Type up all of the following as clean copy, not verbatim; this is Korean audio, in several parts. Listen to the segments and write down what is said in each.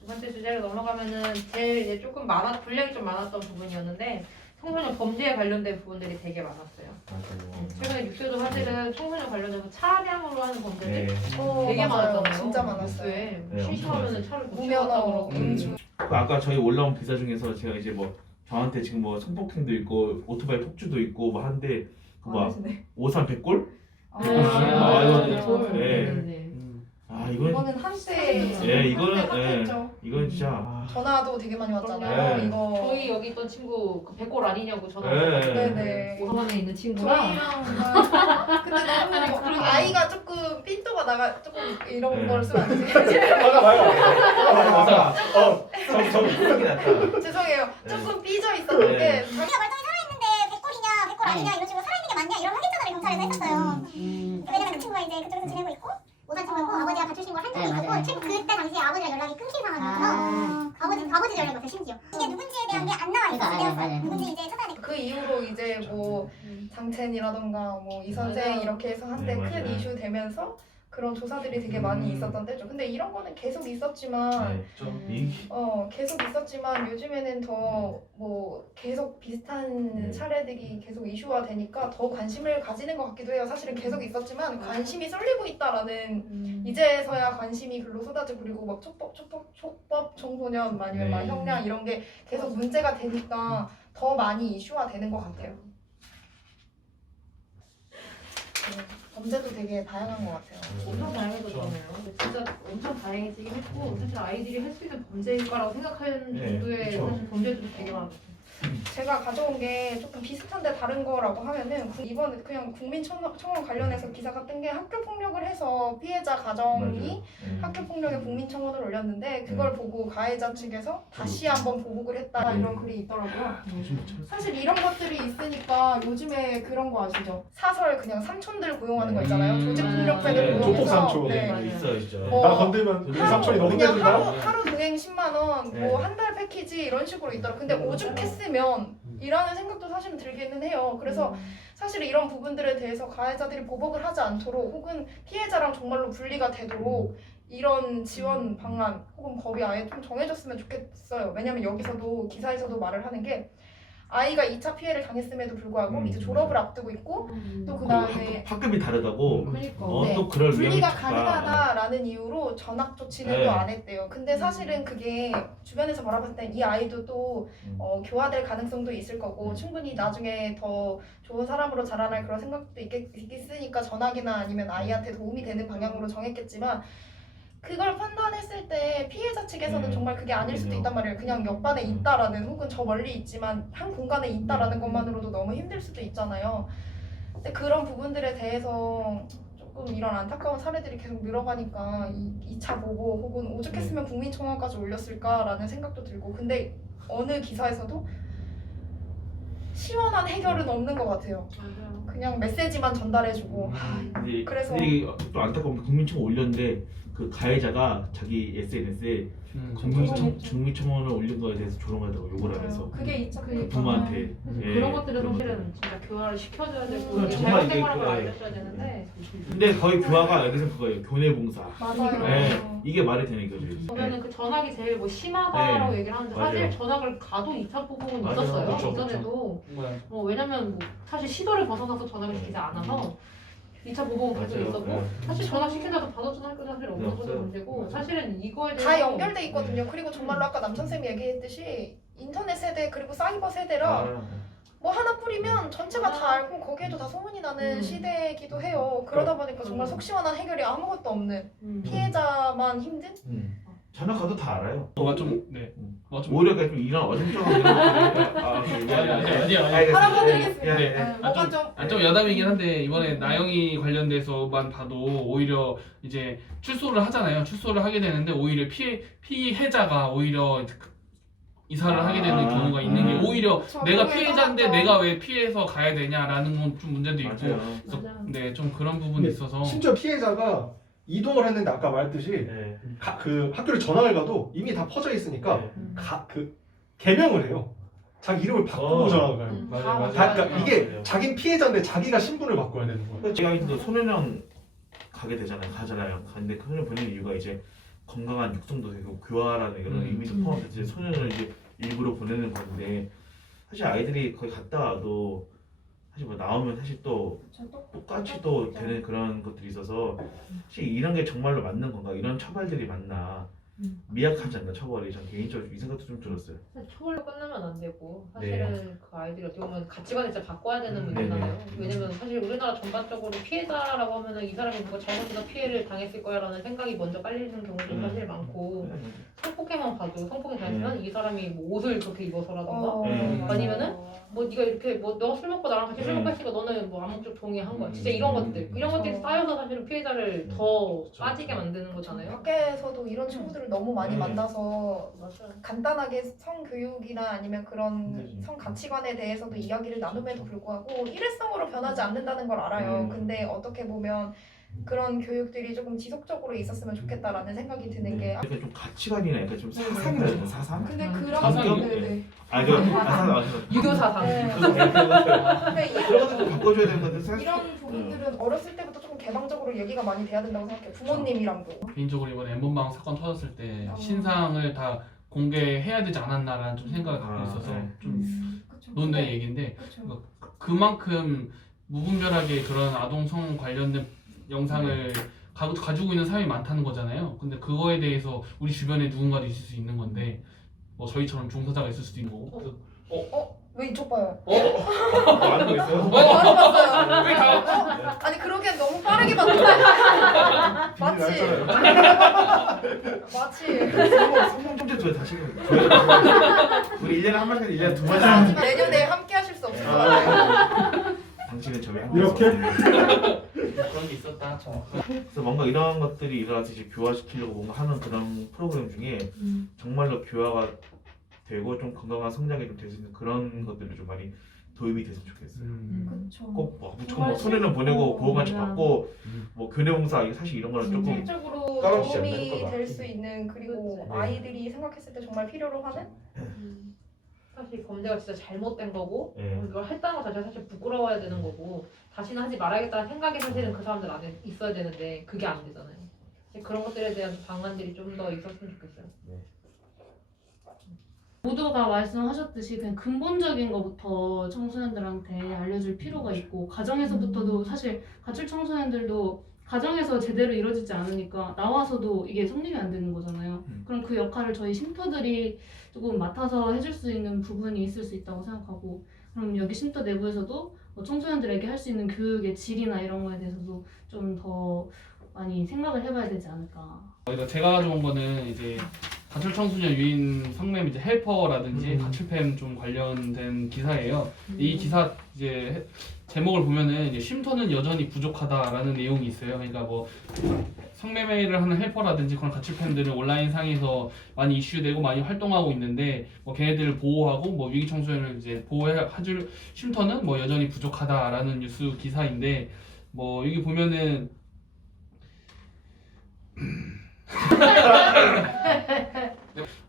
두 번째 주제로 넘어가면은 제일 이제 조금 분량이 좀 많았던 부분이었는데 청소년 범죄에 관련된 부분들이 되게 많았어요. 맞아요. 최근에 뉴스에도 사실은 청소년 관련해서 차량으로 하는 범죄들 네. 되게 맞아요. 많았잖아요. 진짜 많았어요. 뉴스에 네, 심심하면은 엄청 차를 못 무면허, 치웠다고 그러고. 음주. 아까 저희 올라온 기사 중에서 제가 이제 뭐 저한테 지금 뭐 성폭행도 있고 오토바이 폭주도 있고 뭐 한데 그뭐 오산 백골? 네. 아 이건 이거는 한때 예, 이거는 한때 핫했죠. 이건 진짜 아, 전화도 되게 많이 왔잖아요. 네. 이거 저희 여기 있던 친구 그 백골 아니냐고 전화 네. 왔어요. 네네. 오산에 있는 친구랑 저희랑 근데 너무 그리고 아이가 조금 삔또가 나가 조금 이런 네. 걸 쓰면 안 되지. 화가 많이 저기 생각이 났다. 죄송해요. 네. 조금 삐져 있었던 네. 게 우리가 멀쩡히 살아있는데 백골이냐 백골 아니냐 이런 식으로 살아있는 게 맞냐 이런 확인 전화를 경찰에서 했었어요. 왜냐면 그 친구가 이제 그쪽에서 지내고 있고 오산 친구고 아버지가 가출 신고를 한 적이 있었고 친구 그때 당시에 아버지랑 연락이 끊긴 상황이어서 아버지 연락이 왔어요 심지어. 이게 누군지에 대한 게 안 나와 있었을 때였어요. 누군지 이제 찾아야 돼. 그 이후로 이제 뭐 장첸이라던가 뭐 이 선생 맞아요. 이렇게 해서 한때 네, 큰 맞아요. 이슈 되면서 그런 조사들이 되게 많이 있었던 때죠. 근데 이런 거는 계속 있었지만 이 계속 있었지만 요즘에는 더 뭐 계속 비슷한 네. 사례들이 계속 이슈화 되니까 더 관심을 가지는 것 같기도 해요. 사실은 계속 있었지만 관심이 쏠리고 있다라는 이제서야 관심이 글로 쏟아지고 그리고 막 촉법 청소년 아니면 막 네. 형량 이런 게 계속 문제가 되니까 더 많이 이슈화 되는 것 같아요. 범죄도 되게 다양한 것 같아요. 엄청 다양해졌잖아요. 진짜 엄청 다양해지긴 했고 사실 아이들이 할 수 있는 범죄일까라고 생각하는 네, 정도의 그쵸. 사실 범죄들이 되게 많았어요. 제가 가져온 게 조금 비슷한데 다른 거라고 하면은 이번에 그냥 국민청원 관련해서 기사가 뜬 게 학교 폭력을 해서 피해자 가정이 학교 폭력에 국민청원을 올렸는데 그걸 보고 가해자 측에서 다시 한번 보복을 했다 이런 글이 있더라고요. 사실 이런 것들이 있으니까 요즘에 그런 거 아시죠? 사설 그냥 삼촌들 고용하는 거 있잖아요. 조직 폭력배들 네, 고용해서 조폭삼촌. 네. 있어요 진짜. 어. 나 건들면 우리 삼촌이 너 그냥 혼내준다. 하루 동행 10만 원, 네. 뭐 한 달 패키지 이런 식으로 있더라고. 근데 오죽했으면 이라는 생각도 사실은 들기는 해요. 그래서 사실 이런 부분들에 대해서 가해자들이 보복을 하지 않도록 혹은 피해자랑 정말로 분리가 되도록 이런 지원 방안 혹은 법이 아예 좀 정해졌으면 좋겠어요. 왜냐면 여기서도 기사에서도 말을 하는 게 아이가 2차 피해를 당했음에도 불구하고 이제 졸업을 앞두고 있고 또 그 다음에 학급이 다르다고. 그러니까 네. 또 그럴 위험이 분리가 있다. 가능하다라는 이유로 전학 조치는 네. 또 안 했대요. 근데 사실은 그게 주변에서 바라봤을 때 이 아이도 또 교화될 가능성도 있을 거고 충분히 나중에 더 좋은 사람으로 자라날 그런 생각도 있겠으니까 전학이나 아니면 아이한테 도움이 되는 방향으로 정했겠지만 그걸 판단했을 때 피해자 측에서는 정말 그게 아닐 수도 있단 말이에요. 그냥 옆반에 있다라는 혹은 저 멀리 있지만 한 공간에 있다라는 것만으로도 너무 힘들 수도 있잖아요. 근데 그런 부분들에 대해서 조금 이런 안타까운 사례들이 계속 늘어가니까 2차 보고 혹은 오죽했으면 국민청원까지 올렸을까라는 생각도 들고 근데 어느 기사에서도 시원한 해결은 없는 것 같아요. 그냥 메시지만 전달해주고 근데 그래서- 근데 이게 또 안타까운 게 국민청원 올렸는데 그 가해자가 자기 SNS에 국민청원을 올린 거에 대해서 조롱하다고 욕을 하면서 그게 2차 그 부모한테 그런 것들은 사실은 진짜 교화를 시켜줘야 되고 그건 이게 정말 잘못된 이게 거라고 그- 알려줘야 되는데 근데 거의 교화가 여기서 그거예요. 교내봉사. 맞아요. 네, 이게 말이 되는 거죠. 저는 그 전학이 제일 뭐 심하다라고 네. 얘기를 하는데 맞아요. 사실 전학을 가도 2차 보복은 맞아요. 있었어요. 그쵸, 이전에도 왜냐면 뭐 사실 시도를 벗어나서 전학을 시키지 않아서 2차 보복은 계속 맞아요. 있었고 네. 사실 전학 시킨다고 받아주는 학교 사실 없는 것도 없어요. 문제고 사실은 이거에 대해서 다 연결돼 있거든요. 그리고 정말로 아까 남선생님이 얘기했듯이 인터넷 세대 그리고 사이버 세대라 뭐 하나 뿌리면 전체가 다 알고 거기에도 다 소문이 나는 시대이기도 해요. 그러다 보니까 정말 속 시원한 해결이 아무것도 없는 피해자만 힘든? 전화 가도 다 알아요. 뭐가 좀 네. 오히려 좀 이런 어정쩡한 알아봐드리겠습니다. 네. 네, 뭐가 좀 좀 여담이긴 한데 이번에 나영이 관련돼서만 봐도 오히려 이제 출소를 하잖아요. 출소를 하게 되는데 오히려 피해자가 오히려 이사를 하게 되는 경우가 있는 게 오히려 저 내가 그게 피해자인데 까맣죠. 내가 왜 피해서 가야 되냐라는 건 좀 문제도 있고 맞아요. 그래서 맞아. 네, 좀 그런 부분이 있어서 심지어 피해자가 이동을 했는데 아까 말했듯이 네. 그 학교를 전학을 가도 이미 다 퍼져 있으니까 네. 그 개명을 해요. 자기 이름을 바꾸고 전학을 가요. 맞아요, 맞아요. 그러니까 이게 맞아요. 자긴 피해자인데 자기가 신분을 바꿔야 되는 거예요. 제가 있는 소년원 가잖아요. 근데 그 소년 보내는 이유가 이제 건강한 육성도 되고 교화라는 이런 의미도 포함해서 이제 소년을 이제 일부러 보내는 건데 사실 아이들이 거기 갔다 와도 사실 뭐 나오면 사실 또 똑같이 또 되는 그런 것들이 있어서 사실 이런 게 정말로 맞는 건가? 이런 처벌들이 맞나? 미약하지 않나 처벌이? 전 개인적으로 이 생각도 좀 들었어요. 사실 처벌로 끝나면 안 되고 사실은 그 아이들이 어떻게 보면 가치관을 진짜 바꿔야 되는 문제잖아요. 왜냐면 사실 우리나라 전반적으로 피해자라고 하면은 이 사람이 뭔가 잘못해서 피해를 당했을 거야라는 생각이 먼저 깔리는 경우도 사실 많고 성폭행만 봐도 성폭행 당했으면 이 사람이 뭐 옷을 그렇게 입어서라던가 아니면은 뭐 네가 이렇게 뭐 너가 술 먹고 나랑 같이 술 먹고 했으니까 너는 뭐 암묵적 동의한 거야. 진짜 이런 것들이 쌓여서 사실은 피해자를 더 빠지게 만드는 거잖아요. 밖에서도 이런 친구들을 너무 많이 네. 만나서 맞아요. 간단하게 성교육이나 아니면 그런 성 가치관에 대해서도 이야기를 나눔에도 불구하고 일회성으로 변하지 않는다는 걸 알아요. 근데 어떻게 보면 그런 교육들이 조금 지속적으로 있었으면 좋겠다라는 생각이 드는 게 약간 좀 가치관이나 약간 좀 사상이라 해야 되나? 사상? 근데 그런 사상이요? 네. 사상 유교 사상. 네. 근데 그런 것도 좀 바꿔줘야 되는 건데 사실 이런 부분들은 어렸을 때부터 조금 개방적으로 얘기가 많이 돼야 된다고 생각해요. 부모님이랑도. 개인적으로 이번에 엠번방 사건 터졌을 때 어. 신상을 다 공개해야 되지 않았나라는 좀 생각을 갖고 있어서 네. 좀 그쵸. 논의 얘기인데 그쵸. 그만큼 무분별하게 그런 아동성 관련된 영상을 가지고 있는 사람이 많다는 거잖아요. 근데 그거에 대해서 우리 주변에 누군가도 있을 수 있는 건데 뭐 저희처럼 종사자가 있을 수도 있는 거고 왜 이쪽 봐요? 아는 거 있어요? 바로 봤어요. 왜 다? 아니 그러기엔 너무 빠르게 봤는데 마치 마치 성공 통제 줘야 다시 우리 1년에 한 번씩 1년에 두 번씩 내년에 함께 하실 수 없을 것 같아요. 당신은 저희 이렇게? 그런 게 있었다. 그래서 뭔가 이런 것들이 일어나서 이제 교화시키려고 뭔가 하는 그런 프로그램 중에 정말로 교화가 되고 좀 건강한 성장이 좀 될 수 있는 그런 것들이 좀 많이 도입이 됐으면 좋겠어요. 그쵸. 꼭뭐 무조건 뭐 소년원 보내고 보호관찰 받고 뭐 교내봉사 이게 사실 이런 거는 조금 실질적으로 까먹지 않는 도움이 거다. 될 수 있는 그리고 그치. 아이들이 생각했을 때 정말 필요로 하는 사실 범죄가 진짜 잘못된 거고 예. 이걸 했다는 것 자체가 사실 부끄러워야 되는 거고 다시는 하지 말아야겠다는 생각이 사실은 그 사람들 안에 있어야 되는데 그게 안 되잖아요. 그런 것들에 대한 방안들이 좀 더 있었으면 좋겠어요. 모두가 말씀하셨듯이 그냥 근본적인 것부터 청소년들한테 알려줄 필요가 있고 가정에서부터도 사실 가출 청소년들도 가정에서 제대로 이루어지지 않으니까 나와서도 이게 성립이 안 되는 거잖아요. 그럼 그 역할을 저희 쉼터들이 조금 맡아서 해줄 수 있는 부분이 있을 수 있다고 생각하고 그럼 여기 쉼터 내부에서도 뭐 청소년들에게 할 수 있는 교육의 질이나 이런 거에 대해서도 좀 더 많이 생각을 해봐야 되지 않을까. 제가 가져온 거는 이제 가출 청소년 유인 성매매 이제 헬퍼라든지 가출팸 좀 관련된 기사예요. 이 기사 이제 제목을 보면은 이제 쉼터는 여전히 부족하다라는 내용이 있어요. 그러니까 뭐 성매매를 하는 헬퍼라든지 그런 가출팸들은 온라인 상에서 많이 이슈되고 많이 활동하고 있는데 뭐 걔네들을 보호하고 뭐 위기 청소년을 이제 보호해줄 쉼터는 뭐 여전히 부족하다라는 뉴스 기사인데 뭐 여기 보면은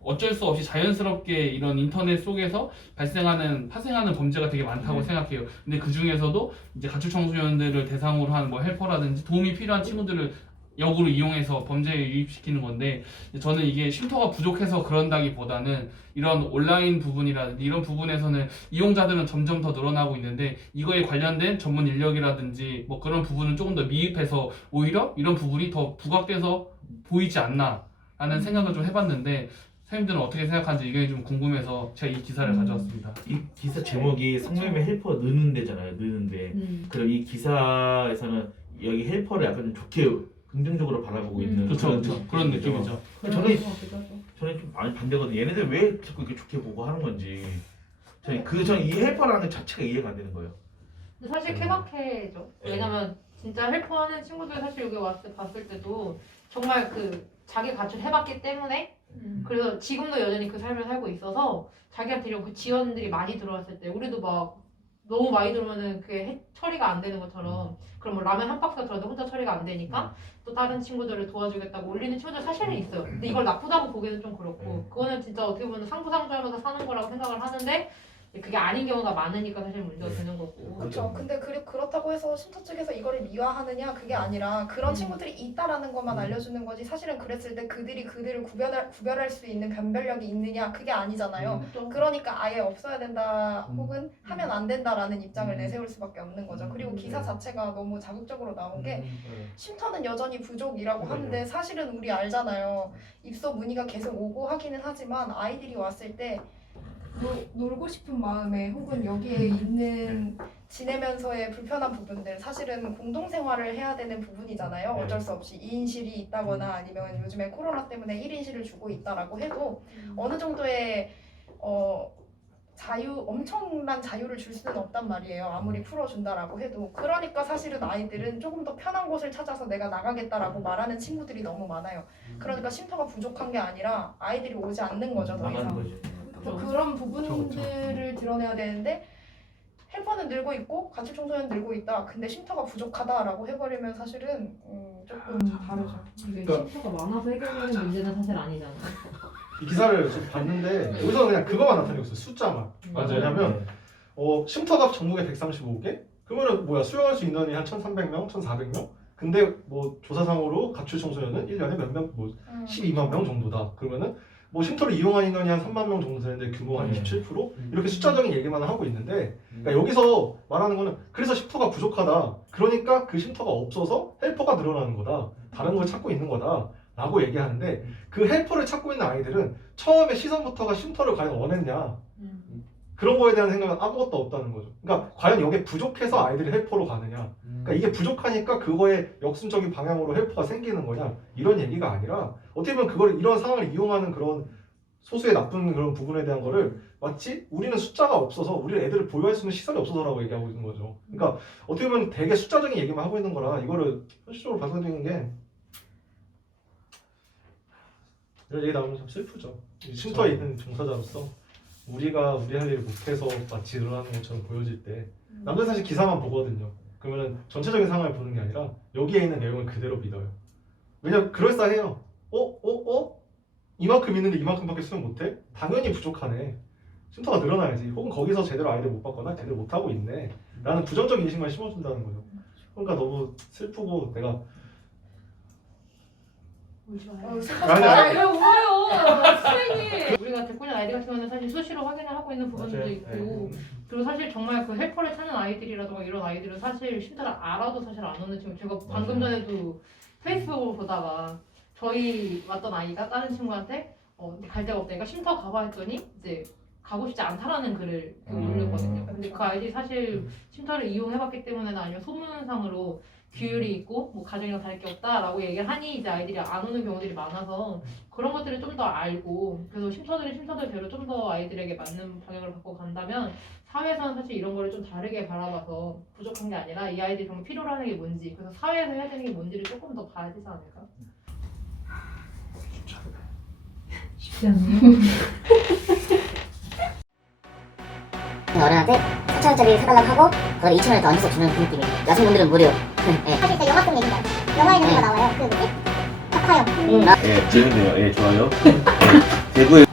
어쩔 수 없이 자연스럽게 이런 인터넷 속에서 파생하는 범죄가 되게 많다고 생각해요. 근데 그 중에서도 이제 가출 청소년들을 대상으로 한 뭐 헬퍼라든지 도움이 필요한 친구들을 역으로 이용해서 범죄에 유입시키는 건데 저는 이게 쉼터가 부족해서 그런다기보다는 이런 온라인 부분이라든지 이런 부분에서는 이용자들은 점점 더 늘어나고 있는데 이거에 관련된 전문 인력이라든지 뭐 그런 부분은 조금 더 미흡해서 오히려 이런 부분이 더 부각돼서 보이지 않나 라는 생각을 좀 해봤는데 선생님들은 어떻게 생각하는지 의견이 좀 궁금해서 제가 이 기사를 가져왔습니다. 이 기사 제목이 성매매 헬퍼 느는 데잖아요. 느는데 그럼 이 기사에서는 여기 헬퍼를 약간 좀 좋게 긍정적으로 바라보고 있는 그렇죠, 그런 느낌이죠. 저는 좀 많이 반대거든요. 얘네들 왜 자꾸 이렇게 좋게 보고 하는 건지 저는 이 헬퍼라는 것 자체가 이해가 안 되는 거예요. 근데 사실 케바케죠. 왜냐면 진짜 헬퍼하는 친구들 사실 여기 봤을 때도 정말 그 자기 가출 해봤기 때문에 그래서 지금도 여전히 그 삶을 살고 있어서 자기한테 이런 그 지원들이 많이 들어왔을 때 우리도 막 너무 많이 들어오면은 그게 처리가 안 되는 것처럼 그럼 뭐 라면 한 박스가 들어도 혼자 처리가 안 되니까 또 다른 친구들을 도와주겠다고 올리는 친구들 사실은 있어요. 근데 이걸 나쁘다고 보기는 좀 그렇고 그거는 진짜 어떻게 보면 상부상조하면서 사는 거라고 생각을 하는데 그게 아닌 경우가 많으니까 사실 문제가 되는 거고. 그렇죠. 근데 그렇다고 해서 쉼터 측에서 이거를 미화하느냐 그게 아니라 그런 친구들이 있다라는 것만 알려주는 거지 사실은 그랬을 때 그들을 구별할 수 있는 변별력이 있느냐 그게 아니잖아요. 그러니까 아예 없어야 된다 혹은 하면 안 된다라는 입장을 내세울 수밖에 없는 거죠. 그리고 기사 자체가 너무 자극적으로 나온 게 쉼터는 여전히 부족이라고 하는데 사실은 우리 알잖아요. 입소 문의가 계속 오고 하기는 하지만 아이들이 왔을 때 놀고 싶은 마음에 혹은 여기에 있는 지내면서의 불편한 부분들 사실은 공동생활을 해야 되는 부분이잖아요. 어쩔 수 없이 2인실이 있다거나 아니면 요즘에 코로나 때문에 1인실을 주고 있다라고 해도 어느 정도의 엄청난 자유를 줄 수는 없단 말이에요. 아무리 풀어준다라고 해도. 그러니까 사실은 아이들은 조금 더 편한 곳을 찾아서 내가 나가겠다라고 말하는 친구들이 너무 많아요. 그러니까 쉼터가 부족한 게 아니라 아이들이 오지 않는 거죠, 더 나가는 이상. 거지. 그런 부분들을 드러내야 되는데 헬퍼는 늘고 있고 가출 청소년 늘고 있다. 근데 쉼터가 부족하다라고 해버리면 사실은 조금 다르죠. 이게 쉼터가 많아서 해결되는 문제는 사실 아니잖아. 이 기사를 좀 봤는데 여기서 그냥 그거만 나타내고 있어요. 숫자만. 맞아요. 왜냐면 쉼터가 전국에 135개? 그러면은 뭐야 수용할 수 있는 인원이 한 1,300명, 1,400명? 근데 뭐 조사상으로 가출 청소년은 1년에 몇 명, 뭐 12만 명 정도다. 그러면은 뭐 쉼터를 이용한 인원이 한 3만 명 정도 되는데 규모 한 27%? 이렇게 숫자적인 얘기만 하고 있는데 그러니까 여기서 말하는 거는 그래서 쉼터가 부족하다. 그러니까 그 쉼터가 없어서 헬퍼가 늘어나는 거다. 다른 걸 찾고 있는 거다. 라고 얘기하는데 그 헬퍼를 찾고 있는 아이들은 처음에 시선부터가 쉼터를 과연 원했냐. 그런 거에 대한 생각은 아무것도 없다는 거죠. 그러니까 과연 여기에 부족해서 아이들이 헬퍼로 가느냐. 그러니까 이게 부족하니까 그거에 역순적인 방향으로 헬퍼가 생기는 거냐. 이런 얘기가 아니라 어떻게 보면 그걸 이런 상황을 이용하는 그런 소수의 나쁜 그런 부분에 대한 거를 마치 우리는 숫자가 없어서 우리 애들을 보유할 수 있는 시설이 없어서라고 얘기하고 있는 거죠. 그러니까 어떻게 보면 되게 숫자적인 얘기만 하고 있는 거라 이거를 현실적으로 받아들이는 게 이런 얘기 나오면 참 슬프죠. 쉼터에 있는 종사자로서 우리가 우리 할 일을 못해서 마치 일어나는 것처럼 보여질 때 남들 사실 기사만 보거든요. 그러면 전체적인 상황을 보는 게 아니라 여기에 있는 내용을 그대로 믿어요. 왜냐면 그럴싸해요. 이만큼 있는데 이만큼밖에 수용 못해? 당연히 부족하네. 쉼터가 늘어나야지. 혹은 거기서 제대로 아이들 못 받거나 제대로 못하고 있네. 라는 부정적 인식만 심어준다는 거죠. 그러니까 너무 슬프고 내가 아니야. 왜 울어요? 선생님. 우리가 데리고 있는 아이들 같은 경우는 사실 수시로 확인을 하고 있는 부분도 맞아요. 있고 그리고 사실 정말 그 헬퍼를 찾는 아이들이라든가 이런 아이들은 사실 쉼터를 알아도 사실 안 오는 친구. 제가 방금 전에도 페이스북을 보다가 저희 왔던 아이가 다른 친구한테 갈 데가 없다니까 쉼터 가봐 했더니 이제 가고 싶지 않다라는 글을 올렸거든요. 근데 그 아이들이 사실 쉼터를 이용해봤기 때문에는 아니면 소문상으로 규율이 있고 뭐 가정이랑 다를 게 없다라고 얘기를 하니 이제 아이들이 안 오는 경우들이 많아서 그런 것들을 좀 더 알고 그래서 쉼터들이 쉼터들대로 좀 더 아이들에게 맞는 방향을 갖고 간다면 사회에서는 사실 이런 거를 좀 다르게 바라봐서 부족한 게 아니라 이 아이들이 정말 필요로 하는 게 뭔지 그래서 사회에서 해야 되는 게 뭔지를 조금 더 봐야 되지 않을까? 쉽지 않네요. 어른한테 4,000원짜리 사달라고 하고 그걸 2,000원을 더 얹어서 주는 그 느낌이에요. 여성분들은 무료. 사실 그 영화급 얘기인가요? 영화에는 뭐가 나와요? 그 뭐지? 박하영. 예, 재밌네요. 예, 좋아요. 대구에